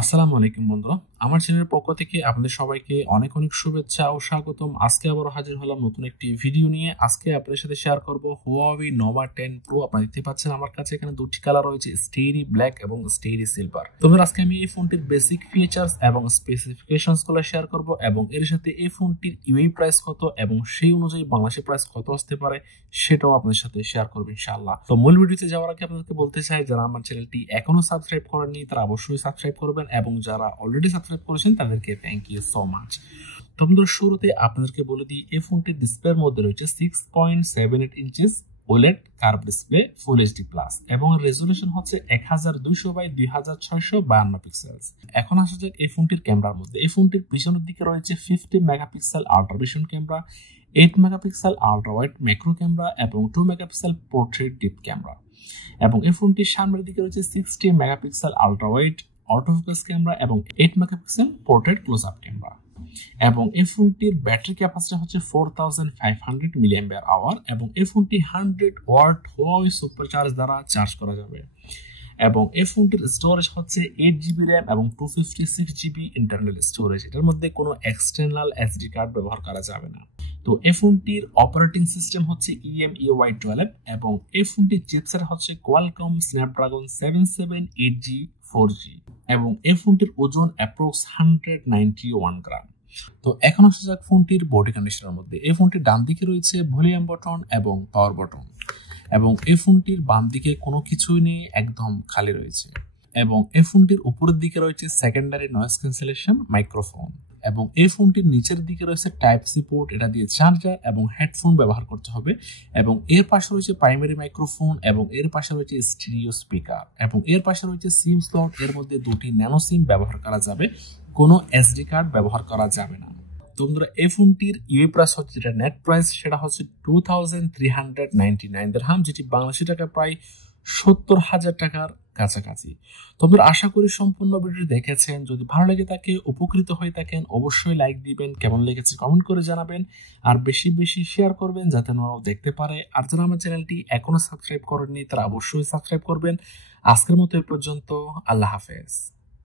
আসসালামু আলাইকুম বন্ধুরা, আমার চ্যানেলের পক্ষ থেকে আপনাদের সবাইকে অনেক অনেক শুভেচ্ছা ও স্বাগতম। আজকে আবারও হাজির হলাম নতুন একটি ভিডিও নিয়ে। আজকে আপনাদের সাথে শেয়ার করব Huawei Nova 10 Pro। আপনারা দেখতে পাচ্ছেন আমার কাছে এখানে দুটি কালার রয়েছে, স্টেরি ব্ল্যাক এবং স্টেরি সিলভার। তবে আজকে আমি এই ফোনটির বেসিক ফিচার্স এবং স্পেসিফিকেশনস গুলো শেয়ার করব এবং এর সাথে এই ফোনটির ইউএই প্রাইস কত এবং সেই অনুযায়ী বাংলাদেশের প্রাইস কত আসতে পারে সেটাও আপনাদের সাথে শেয়ার করব ইনশাআল্লাহ। তো মূল ভিডিওতে যাওয়ার আগে আপনাদেরকে বলতে চাই, যারা আমার চ্যানেলটি এখনো সাবস্ক্রাইব করেননি তারা অবশ্যই সাবস্ক্রাইব করবেন এবং যারা অলরেডি সাবস্ক্রাইব করেছেন তাদেরকে থ্যাংক ইউ সো মাচ। তো আমাদের শুরুতে আপনাদেরকে বলে দিই, এই ফোনটির ডিসপ্লের মধ্যে রয়েছে 6.78 inches OLED curve display full HD plus এবং রেজোলিউশন হচ্ছে 1200x2652 পিক্সেলস। এখন আসা যাক এই ফোনটির ক্যামেরার মধ্যে। এই ফোনটির পিছনের দিকে রয়েছে 50 megapixel ultra vision camera, 8 megapixel ultra wide macro camera এবং 2 মেগাপিক্সেল পোর্ট্রেট ডিপ ক্যামেরা। এবং এই ফোনটির সামনের দিকে রয়েছে 60 megapixel ultra wide autofocus camera এবং 8 megapixel portrait close up camera. এবং এই ফোনটির ব্যাটারি ক্যাপাসিটি হচ্ছে 4500 মিলিঅ্যাম্পিয়ার আওয়ার এবং এই ফোনটি 100 ওয়াট Huawei সুপার চার্জ দ্বারা চার্জ করা যাবে। এবং এই ফোনটির স্টোরেজ হচ্ছে 8GB র্যাম এবং 256GB ইন্টারনাল স্টোরেজ। এটার মধ্যে কোনো এক্সটার্নাল এসডি কার্ড ব্যবহার করা যাবে না। তো এই ফোনটির অপারেটিং সিস্টেম হচ্ছে EMUI 12 এবং এই ফোনটির চিপসেট হচ্ছে কোয়ালকম স্ন্যাপড্রাগন 778G 4G এবং এই ফোনটির ওজন অ্যাপ্রক্স 191 গ্রাম। তো এখন আসা যাক ফোনটির বডি কন্ডিশনের মধ্যে। এই ফোনটির ডান দিকে রয়েছে ভলিউম বাটন এবং পাওয়ার বাটন এবং এই ফোনটির বাম দিকে কোনো কিছুই নেই, একদম খালি রয়েছে। এবং এই ফোনটির উপরের দিকে রয়েছে সেকেন্ডারি নয়েজ ক্যান্সেলেশন মাইক্রোফোন এবং এই ফোনটির নিচের দিকে রয়েছে টাইপ সি পোর্ট, এটা দিয়ে চার্জার এবং হেডফোন ব্যবহার করতে হবে। এবং এর পাশে রয়েছে প্রাইমারি মাইক্রোফোন এবং এর পাশে রয়েছে স্টিরিও স্পিকার এবং এর পাশে রয়েছে সিম স্লট। এর মধ্যে দুটি ন্যানো সিম ব্যবহার করা যাবে, কোনো এসডি কার্ড ব্যবহার করা যাবে না। তো বন্ধুরা, এই ফোনটির ইউএই প্রাইস হচ্ছে, যেটা নেট প্রাইস সেটা হচ্ছে 2399 দিরহাম, যেটি বাংলাদেশি টাকা প্রায় 70,000 টাকার কাছাকাছি। তবে আশা করি সম্পূর্ণ ভিডিওটি দেখেছেন। যদি ভালো লেগে থাকে, উপকৃত হয়ে থাকেন, অবশ্যই লাইক দিবেন, কেমন লেগেছে কমেন্ট করে জানাবেন আর বেশি বেশি শেয়ার করবেন যাতে ওরাও দেখতে পারে। আর যারা আমার চ্যানেলটি এখনো সাবস্ক্রাইব করেননি তারা অবশ্যই সাবস্ক্রাইব করবেন। আজকের মতো এই পর্যন্ত, আল্লাহ হাফেজ।